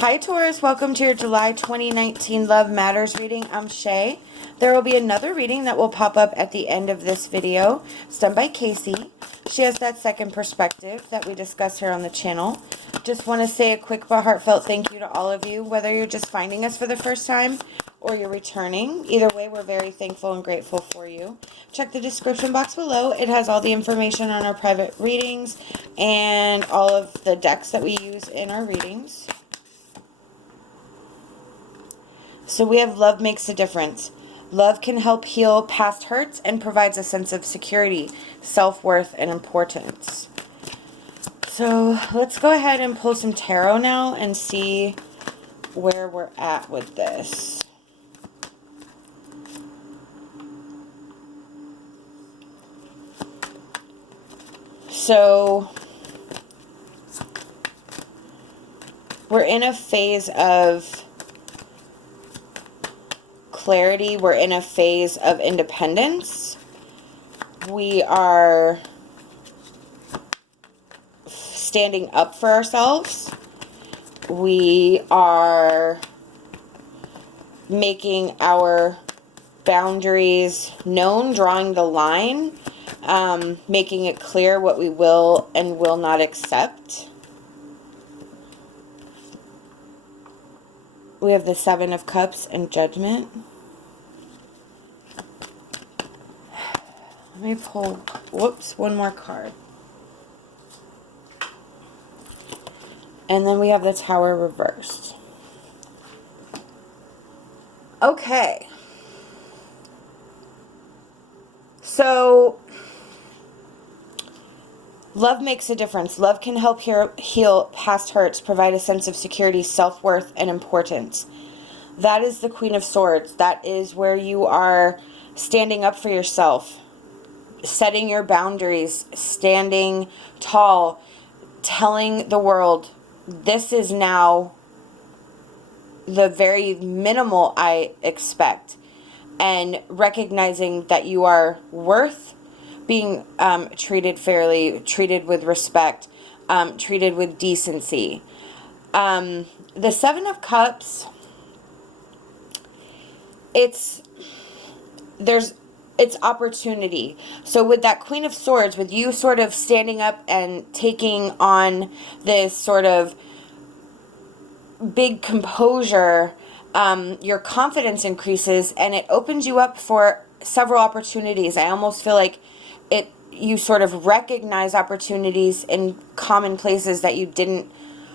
Hi Taurus, welcome to your July 2019 Love Matters reading. I'm SHAE. There will be another reading that will pop up at the end of this video. It's done by KACEE. She has that second perspective that we discuss here on the channel. Just want to say a quick but heartfelt thank you to all of you, whether you're just finding us for the first time or you're returning. Either way, we're very thankful and grateful for you. Check the description box below. It has all the information on our private readings and all of the decks that we use in our readings. So we have love makes a difference. Love can help heal past hurts and provides a sense of security, self-worth, and importance. So let's go ahead and pull some tarot now and see where we're at with this. So we're in a phase of clarity. We're in a phase of independence. We are standing up for ourselves. We are making our boundaries known, drawing the line, making it clear what we will and will not accept. We have the Seven of Cups and Judgment. Let me pull, whoops, one more card. And then we have the Tower reversed. Okay. So, love makes a difference. Love can help heal past hurts, provide a sense of security, self-worth, and importance. That is the Queen of Swords. That is where you are standing up for yourself, setting your boundaries, standing tall, telling the world, this is now the very minimal I expect, and recognizing that you are worth being treated fairly, treated with respect, treated with decency. The Seven of Cups, it's opportunity. So with that Queen of Swords, with you sort of standing up and taking on this sort of big composure, your confidence increases and it opens you up for several opportunities. I almost feel like you sort of recognize opportunities in common places that you didn't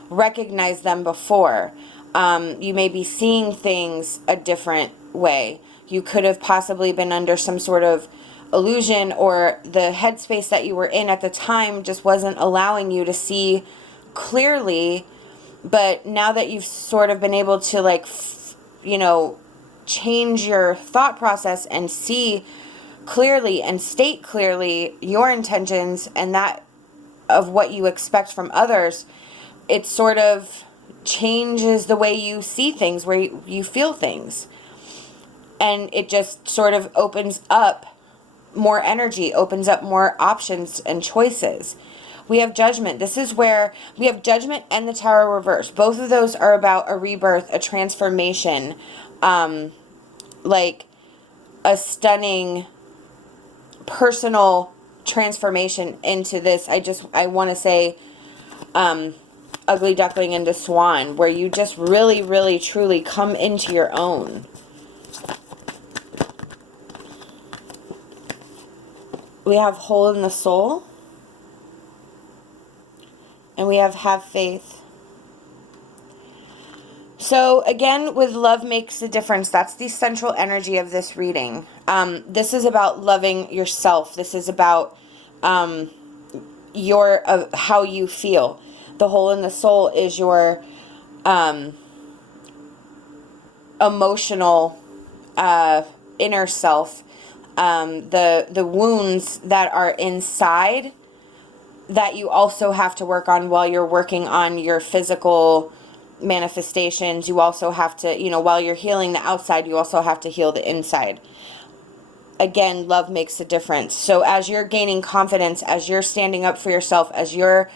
recognize them before. You may be seeing things a different way. You could have possibly been under some sort of illusion, or the headspace that you were in at the time just wasn't allowing you to see clearly. But now that you've sort of been able to, like, change your thought process and see clearly and state clearly your intentions and that of what you expect from others, it sort of changes the way you see things, where you feel things. And it just sort of opens up more energy, opens up more options and choices. We have Judgment. This is where we have Judgment and the Tower reverse. Both of those are about a rebirth, a transformation, like a stunning personal transformation into this. I want to say ugly duckling into swan, where you just really, really, truly come into your own. We have Hole in the Soul. And we have faith. So again, with love makes a difference. That's the central energy of this reading. This is about loving yourself. This is about how you feel. The Hole in the Soul is your emotional inner self. The wounds that are inside that you also have to work on while you're working on your physical manifestations. You also have to, while you're healing the outside, you also have to heal the inside. Again, love makes a difference. So as you're gaining confidence, as you're standing up for yourself, as you're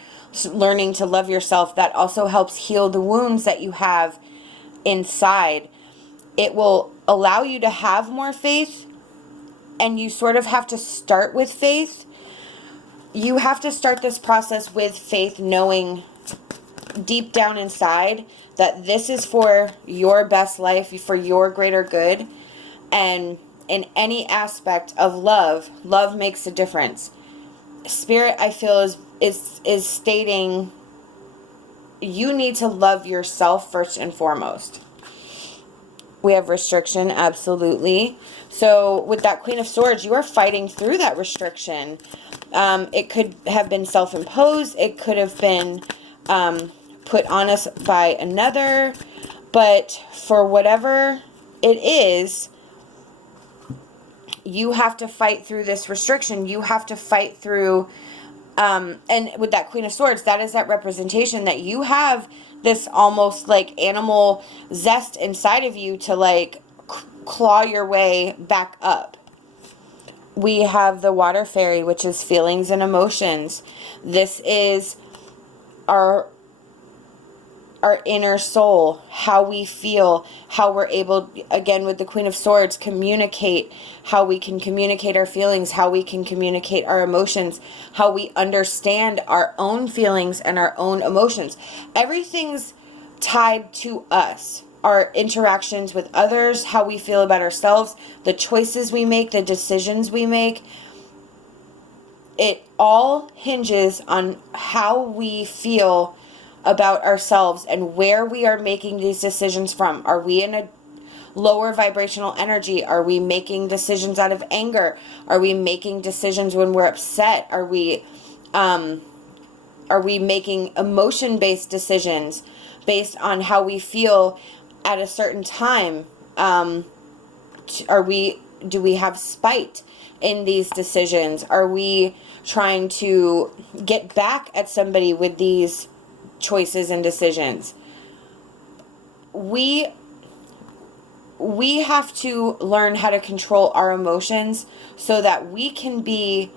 learning to love yourself, that also helps heal the wounds that you have inside. It will allow you to have more faith, and you sort of have to start with faith. You have to start this process with faith, knowing deep down inside that this is for your best life, for your greater good. And in any aspect of love, love makes a difference. Spirit, I feel, is stating you need to love yourself first and foremost. We have restriction, absolutely. So with that Queen of Swords, you are fighting through that restriction. It could have been self-imposed. It could have been put on us by another. But for whatever it is, you have to fight through this restriction. You have to fight through, and with that Queen of Swords, that is that representation that you have this almost like animal zest inside of you to like claw your way back up. We have the Water Fairy, which is feelings and emotions. This is our inner soul, how we feel, how we're able, again with the Queen of Swords, communicate, how we can communicate our feelings, how we can communicate our emotions, how we understand our own feelings and our own emotions. Everything's tied to us. Our interactions with others, how we feel about ourselves, the choices we make, the decisions we make. It all hinges on how we feel about ourselves and where we are making these decisions from. Are we in a lower vibrational energy? Are we making decisions out of anger? Are we making decisions when we're upset? Are we making emotion-based decisions based on how we feel at a certain time? Do we have spite in these decisions? Are we trying to get back at somebody with these choices and decisions? We have to learn how to control our emotions so that we can be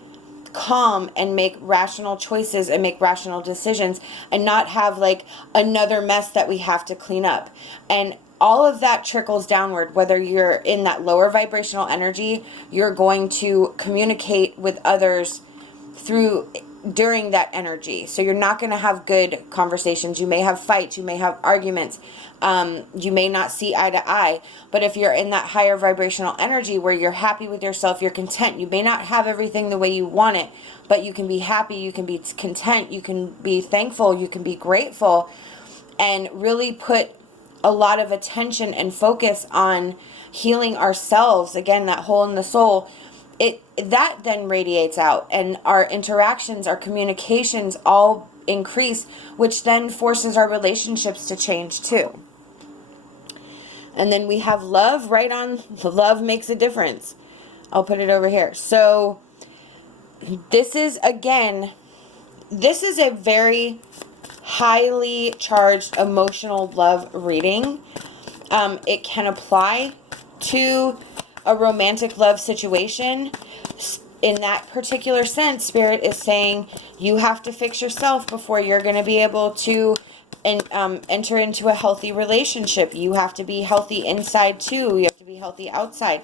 calm and make rational choices and make rational decisions and not have like another mess that we have to clean up. And all of that trickles downward. Whether you're in that lower vibrational energy, you're going to communicate with others during that energy. So you're not going to have good conversations. You may have fights, you may have arguments, you may not see eye to eye. But if you're in that higher vibrational energy where you're happy with yourself, you're content, you may not have everything the way you want it, but you can be happy, you can be content, you can be thankful, you can be grateful, and really put a lot of attention and focus on healing ourselves. Again, that hole in the soul, that then radiates out, and our interactions, our communications all increase, which then forces our relationships to change too. And then we have love, right on. Love makes a difference. I'll put it over here. So this is a very highly charged emotional love reading. It can apply to a romantic love situation. In that particular sense, Spirit is saying you have to fix yourself before you're going to be able to enter into a healthy relationship. You have to be healthy inside too. You have to be healthy outside.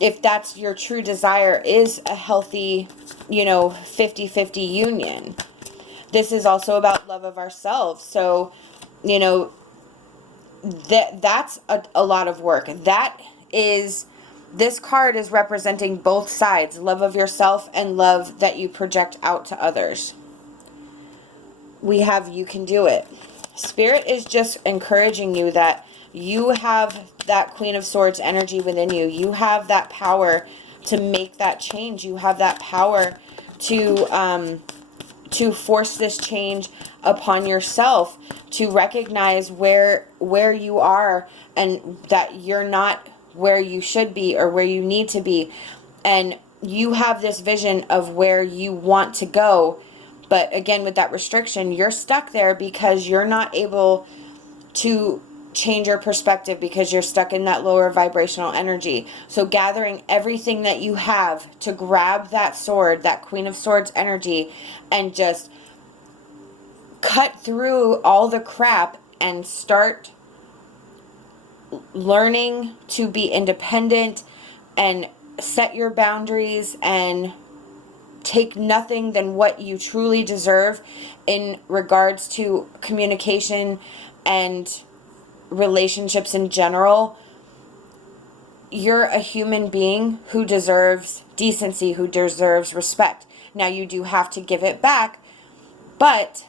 If that's your true desire, is a healthy, 50-50 union. This is also about love of ourselves. So, that's a lot of work. This card is representing both sides, love of yourself and love that you project out to others. We have you can do it. Spirit is just encouraging you that you have that Queen of Swords energy within you. You have that power to make that change. You have that power to force this change upon yourself, to recognize where you are and that you're not where you should be or where you need to be. And you have this vision of where you want to go. But again, with that restriction, you're stuck there because you're not able to change your perspective because you're stuck in that lower vibrational energy. So gathering everything that you have to grab that sword, that Queen of Swords energy, and just cut through all the crap and start learning to be independent and set your boundaries and take nothing than what you truly deserve in regards to communication and relationships in general. You're a human being who deserves decency, who deserves respect. Now, you do have to give it back, but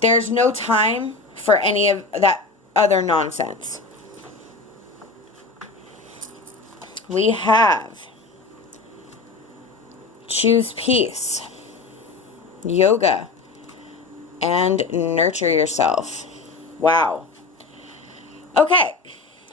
there's no time for any of that other nonsense. We have choose peace, yoga, and nurture yourself. Wow. Okay,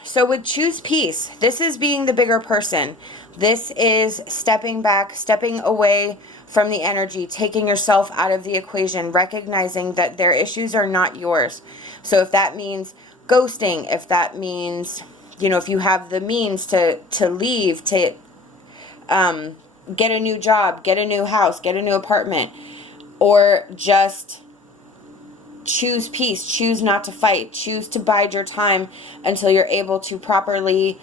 so with choose peace, this is being the bigger person. This is stepping back, stepping away from the energy, taking yourself out of the equation, recognizing that their issues are not yours. So if that means ghosting, if that means, you know, if you have the means to leave, to get a new job, get a new house, get a new apartment, or just choose peace, choose not to fight, choose to bide your time until you're able to properly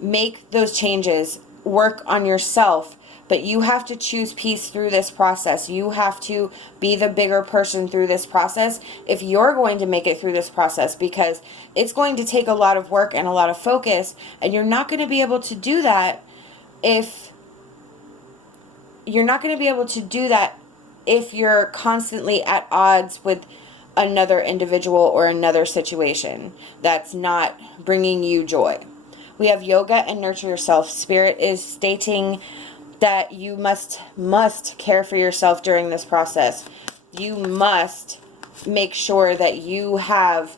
make those changes, work on yourself. But you have to choose peace through this process. You have to be the bigger person through this process if you're going to make it through this process, because it's going to take a lot of work and a lot of focus, and you're not going to be able to do that if you're constantly at odds with another individual or another situation that's not bringing you joy. We have yoga and nurture yourself. Spirit is stating that you must care for yourself during this process. You must make sure that you have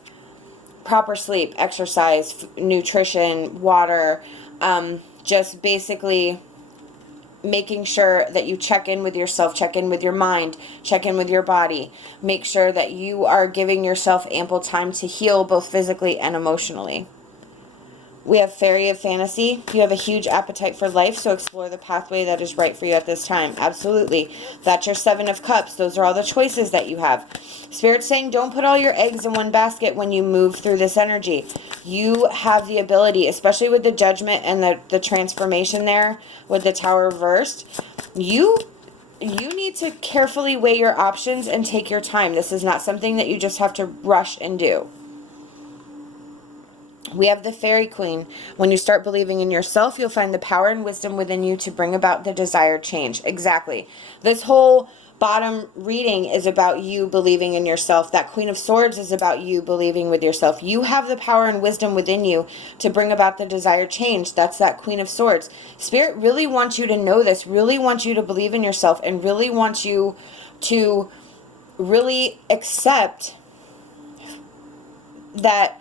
proper sleep, exercise, nutrition, water, just basically making sure that you check in with yourself, check in with your mind, check in with your body. Make sure that you are giving yourself ample time to heal both physically and emotionally. We have Fairy of Fantasy. You have a huge appetite for life, so explore the pathway that is right for you at this time. Absolutely. That's your Seven of Cups. Those are all the choices that you have. Spirit's saying don't put all your eggs in one basket when you move through this energy. You have the ability, especially with the Judgment and the transformation there with the Tower reversed. You need to carefully weigh your options and take your time. This is not something that you just have to rush and do. We have the Fairy Queen. When you start believing in yourself, you'll find the power and wisdom within you to bring about the desired change. Exactly. This whole bottom reading is about you believing in yourself. That Queen of Swords is about you believing with yourself. You have the power and wisdom within you to bring about the desired change. That's that Queen of Swords. Spirit really wants you to know this, really wants you to believe in yourself, and really wants you to really accept that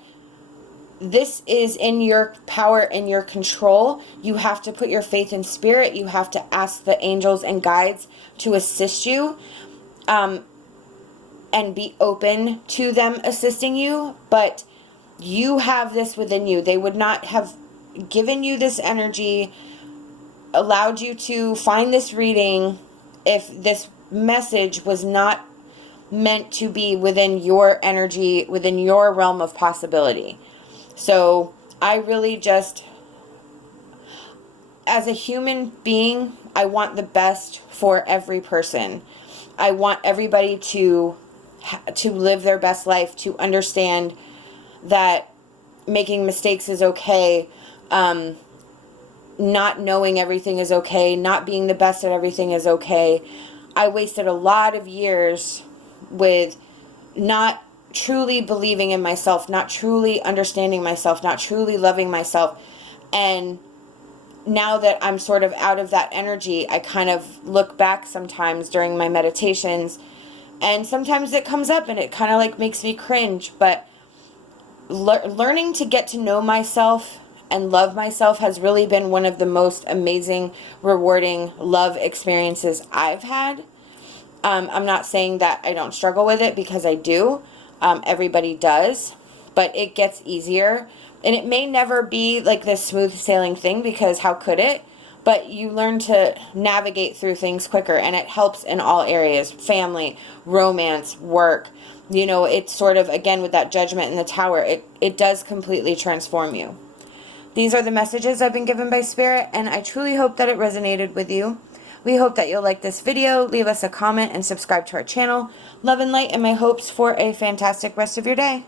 this is in your power and your control. You have to put your faith in Spirit. You have to ask the angels and guides to assist you, and be open to them assisting you. But you have this within you. They would not have given you this energy, allowed you to find this reading, if this message was not meant to be within your energy, within your realm of possibility. So I really just, as a human being, I want the best for every person. I want everybody to live their best life, to understand that making mistakes is okay, not knowing everything is okay, not being the best at everything is okay. I wasted a lot of years with not truly believing in myself, not truly understanding myself, not truly loving myself. And now that I'm sort of out of that energy, I kind of look back sometimes during my meditations, and sometimes it comes up and it kind of like makes me cringe. But learning to get to know myself and love myself has really been one of the most amazing, rewarding love experiences I've had. I'm not saying that I don't struggle with it, because I do. Everybody does. but it gets easier. And it may never be like this smooth sailing thing, because how could it? But you learn to navigate through things quicker, and it helps in all areas: family, romance, work. You know, it's sort of, again, with that Judgment in the Tower, it does completely transform you. These are the messages I've been given by Spirit, and I truly hope that it resonated with you. We hope that you'll like this video, leave us a comment, and subscribe to our channel. Love and light, and my hopes for a fantastic rest of your day.